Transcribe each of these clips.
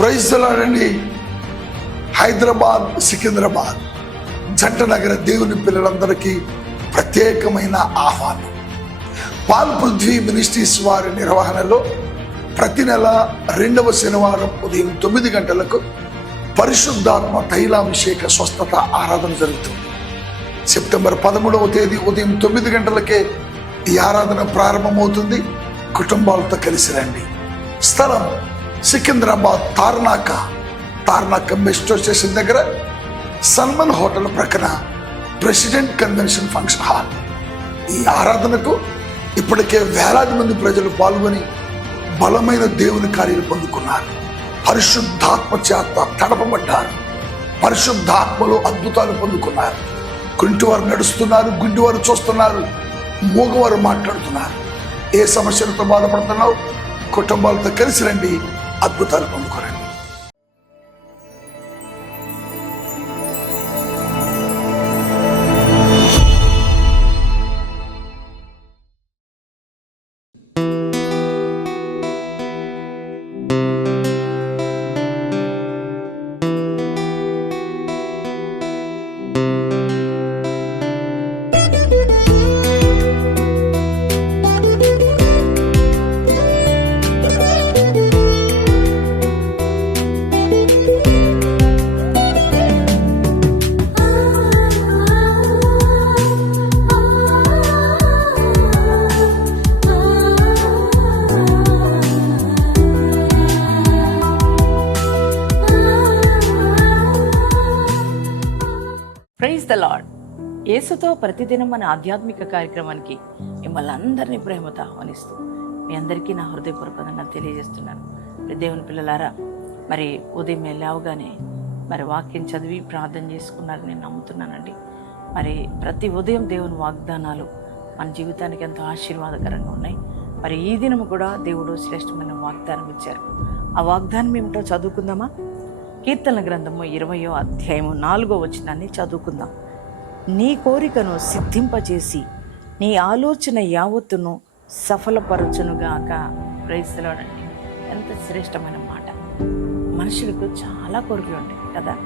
ప్రైజ్లాడండి హైదరాబాద్ సికింద్రాబాద్ జంట నగర దేవుని పిల్లలందరికీ ప్రత్యేకమైన ఆహ్వానం. పాల్ పృథ్వీ మినిస్ట్రీస్ వారి నిర్వహణలో ప్రతి నెల రెండవ శనివారం ఉదయం తొమ్మిది గంటలకు పరిశుద్ధాత్మ తైలాభిషేక స్వస్థత ఆరాధన జరుగుతుంది. సెప్టెంబర్ పదమూడవ తేదీ ఉదయం తొమ్మిది గంటలకే ఈ ఆరాధన ప్రారంభమవుతుంది. కుటుంబాలతో కలిసి రండి. స్థలం సికింద్రాబాద్ తార్నాక తార్నాక మెస్ట్రో స్టేషన్ దగ్గర సల్మన్ హోటల్ ప్రక్కన ప్రెసిడెంట్ కన్వెన్షన్ ఫంక్షన్ హాల్. ఈ ఆరాధనకు ఇప్పటికే వేలాది మంది ప్రజలు పాల్గొని బలమైన దేవుని కార్యాలు పొందుకున్నారు. పరిశుద్ధాత్మ చేత తడపబడ్డారు. పరిశుద్ధాత్మలో అద్భుతాలు పొందుకున్నారు. కుంటివారు నడుస్తున్నారు గుడ్డివారు చూస్తున్నారు మూగవారు మాట్లాడుతున్నారు. ఏ సమస్యలతో బాధపడుతున్నావు? కుటుంబాలతో కలిసి రండి. అద్భుతాలు పొందుకోరండి ద లాడ్ యేసుతో ప్రతిదినం మన ఆధ్యాత్మిక కార్యక్రమానికి మిమ్మల్ని అందరినీ ప్రేమతో ఆహ్వానిస్తూ మీ అందరికీ నా హృదయపూర్వకంగా తెలియజేస్తున్నాను. దేవుని పిల్లలారా మరి ఉదయం లేవగానే మరి వాక్యం చదివి ప్రార్థన చేసుకున్నారని నేను నమ్ముతున్నానండి. మరి ప్రతి ఉదయం దేవుని వాగ్దానాలు మన జీవితానికి ఎంతో ఆశీర్వాదకరంగా ఉన్నాయి. మరి ఈ దినం కూడా దేవుడు శ్రేష్టమైన వాగ్దానం ఇచ్చారు. ఆ వాగ్దానం ఏమిటో చదువుకుందామా? కీర్తన గ్రంథము ఇరవయో అధ్యాయము నాలుగో వచనాన్ని చదువుకుందాం. నీ కోరికను సిద్ధింపచేసి నీ ఆలోచన యావత్తును సఫలపరచునుగాక. ప్రైస్తలోనండి ఎంత శ్రేష్టమైన మాట. మనుషులకు చాలా కోరికలు ఉంటాయి కదా.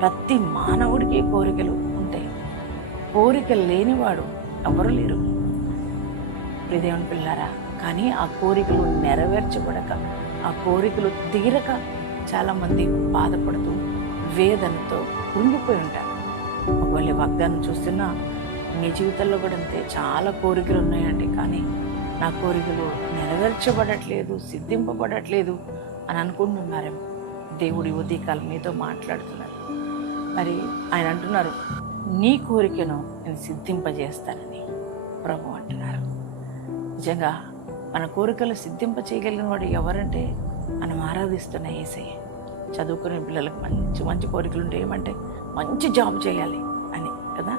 ప్రతి మానవుడికి కోరికలు ఉంటాయి. కోరికలు లేనివాడు ఎవరు లేరు. ప్రియదేవుని పిల్లారా కానీ ఆ కోరికలు నెరవేర్చబడక ఆ కోరికలు తీరక చాలామంది బాధపడుతూ వేదనతో కృంగిపోయి ఉంటారు. ఈ వాగ్దానం చూస్తున్నా మీ జీవితంలో కూడా అంతే. చాలా కోరికలు ఉన్నాయండి. కానీ నా కోరికలు నెరవేర్చబడట్లేదు సిద్ధింపబడట్లేదు అని అనుకుంటున్నారేమో. దేవుడి ఉదయకాలం మీతో మాట్లాడుతున్నారు. మరి ఆయన అంటున్నారు నీ కోరికను నేను సిద్ధింపజేస్తానని ప్రభు అంటున్నారు. నిజంగా మన కోరికలు సిద్ధింప చేయగలిగిన వాడు ఎవరంటే మనం ఆరాధిస్తున్న ఏసయ్య. చదువుకునే పిల్లలకు మంచి మంచి కోరికలు ఉంటే ఏమంటే మంచి జాబ్ చేయాలి. కదా?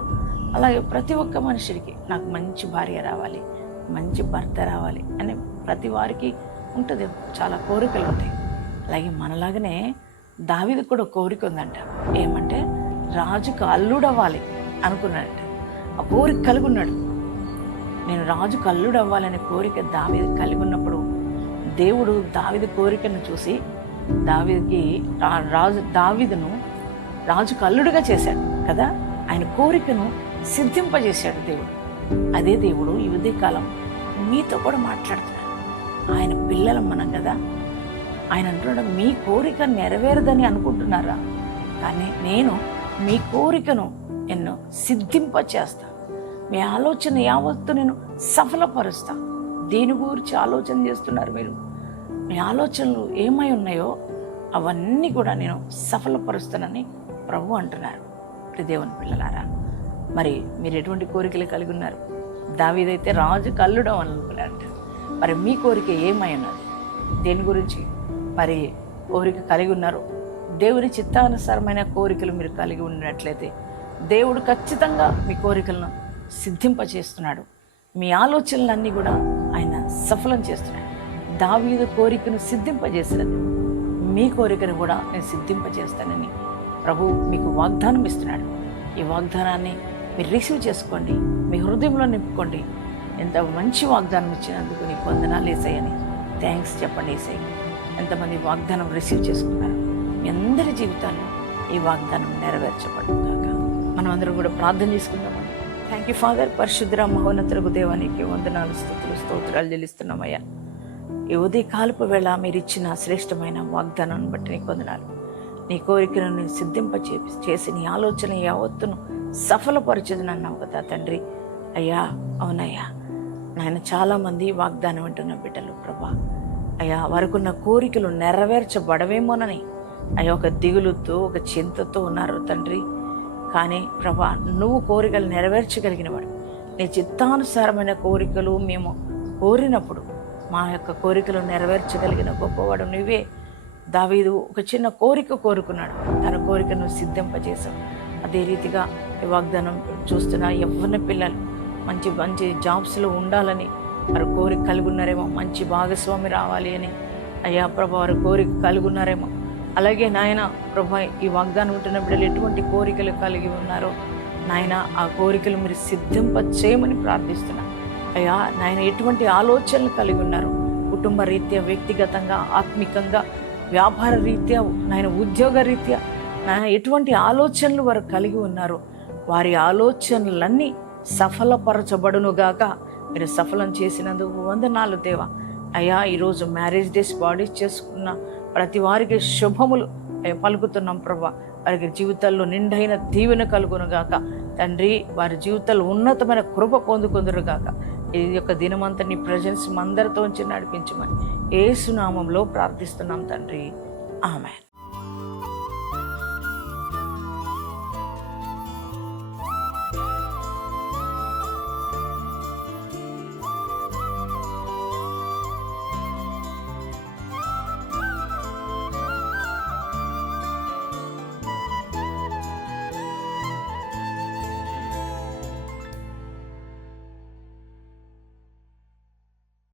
అలాగే ప్రతి ఒక్క మనుషుడికి నాకు మంచి భార్య రావాలి మంచి భర్త రావాలి అని ప్రతి వారికి ఉంటుంది చాలా కోరికలు ఉంటాయి. అలాగే మనలాగనే దావిది కూడా కోరిక ఉందంట. ఏమంటే రాజుకు అల్లుడవ్వాలి అనుకున్నాడంట. ఆ కోరిక కలిగి ఉన్నాడు నేను రాజుకు అల్లుడవ్వాలనే కోరిక దావిది కలిగి ఉన్నప్పుడు దేవుడు దావిది కోరికను చూసి దావిదికి రా- రాజు దావిదును రాజు కల్లుడుగా చేశాడు కదా? ఆయన కోరికను సిద్ధింపజేశాడు దేవుడు. అదే దేవుడు ఈ ఉదయకాలం మీతో కూడా మాట్లాడుతున్నాడు. ఆయన పిల్లలం మనం కదా. ఆయన అంటున్నాడు మీ కోరిక నెరవేరదని అనుకుంటున్నారా? కానీ నేను మీ కోరికను ఎన్నో సిద్ధింప చేస్తా మీ ఆలోచన యావత్తు నేను సఫలపరుస్తా. దేని గురించి ఆలోచన చేస్తున్నారు మీరు? మీ ఆలోచనలు ఏమై ఉన్నాయో అవన్నీ కూడా నేను సఫలపరుస్తానని ప్రభు అంటున్నారు. దేవుని పిల్లలారా మరి మీరు ఎటువంటి కోరికలు కలిగి ఉన్నారు? దావీదైతే రాజు కల్లుడం అనుకున్నారంట మరి మీ కోరిక ఏమై ఉన్నది? దేని గురించి మరి కోరిక కలిగి ఉన్నారు దేవుని చిత్తానుసారమైన కోరికలు మీరు కలిగి ఉన్నట్లయితే దేవుడు ఖచ్చితంగా మీ కోరికలను సిద్ధింపచేస్తున్నాడు. మీ ఆలోచనలన్నీ కూడా ఆయన సఫలం చేస్తున్నాడు. దావీదు కోరికను సిద్ధింపజేసినది మీ కోరికను కూడా నేను సిద్ధింపజేస్తానని ప్రభు మీకు వాగ్దానం ఇస్తున్నాడు. ఈ వాగ్దానాన్ని మీరు రిసీవ్ చేసుకోండి. మీ హృదయంలో నింపుకోండి. ఎంత మంచి వాగ్దానం ఇచ్చినందుకు నీకు వందనాలు వేసాయని థ్యాంక్స్ చెప్పండి వేసాయి ఎంతమంది వాగ్దానం రిసీవ్ చేసుకున్నారు. మీ అందరి జీవితాల్లో ఈ వాగ్దానం నెరవేర్చబడుగాక మనం అందరం కూడా ప్రార్థన చేసుకుందామండి. థ్యాంక్ యూ ఫాదర్ పరిశుద్ర మహోన్నతులకు దేవానికి వందనాలు స్థుతులు స్తోత్రాలు చెల్లిస్తున్నామయ్యా. ఈ ఉదయ కాలుపు వేళ మీరు ఇచ్చిన శ్రేష్టమైన వాగ్దానాన్ని బట్టి నీకు వందనాలు. నీ కోరికను నేను సిద్ధింప చేసి నీ ఆలోచన యావత్తును సఫలపరచదు అన్నావు కదా తండ్రి. అయ్యా అవునయ్యా. నాయన చాలామంది వాగ్దానం వింటున్న బిడ్డలు ప్రభా. అయ్యా వారికున్న కోరికలు నెరవేర్చబడవేమోనని. అయ్యా ఒక దిగులుతో ఒక చింతతో ఉన్నారు తండ్రి. కానీ ప్రభా నువ్వు కోరికలు నెరవేర్చగలిగినవాడు. నీ చిత్తానుసారమైన కోరికలు మేము కోరినప్పుడు మా యొక్క కోరికలు నెరవేర్చగలిగిన గొప్పవాడు నువ్వే. దావీదు ఒక చిన్న కోరిక కోరుకున్నాడు. తన కోరికను సిద్ధింపజేశాం అదే రీతిగా ఈ వాగ్దానం చూస్తున్న యవ్వన పిల్లలు మంచి మంచి జాబ్స్లో ఉండాలని వారు కోరిక కలుగున్నారేమో మంచి భాగస్వామి రావాలి అని. అయ్యా ప్రభు వారు కోరిక కలుగున్నారేమో. అలాగే నాయన ప్రభు ఈ వాగ్దానం ఉంటున్న బిడ్డలు ఎటువంటి కోరికలు కలిగి ఉన్నారో నాయన ఆ కోరికలు మీరు సిద్ధింప చేయమని ప్రార్థిస్తున్నా. అయ్యా నాయన ఎటువంటి ఆలోచనలు కలిగి ఉన్నారు? కుటుంబ రీత్యా వ్యక్తిగతంగా ఆత్మికంగా వ్యాపార రీత్యా నాయన ఉద్యోగ రీత్యా నాయన ఎటువంటి ఆలోచనలు వారు కలిగి ఉన్నారో? వారి ఆలోచనలన్నీ సఫలపరచబడునుగాక. మీరు సఫలం చేసినందుకు వందనాలు దేవా. అయ్యా ఈరోజు మ్యారేజ్ డేస్ బాడీ చేసుకున్న ప్రతి వారికి శుభములు. అయ్యా పలుకుతున్నాం ప్రభా. వారికి జీవితాల్లో నిండైన దీవెన కలుగునుగాక. తండ్రి వారి జీవితాలు ఉన్నతమైన కృప పొందుకుందరుగాక. ఈ యొక్క దినమంతా నీ ప్రజెన్స్ మందరితో ఉంచి నడిపించమని ఏసునామంలో ప్రార్థిస్తున్నాం తండ్రి. ఆమె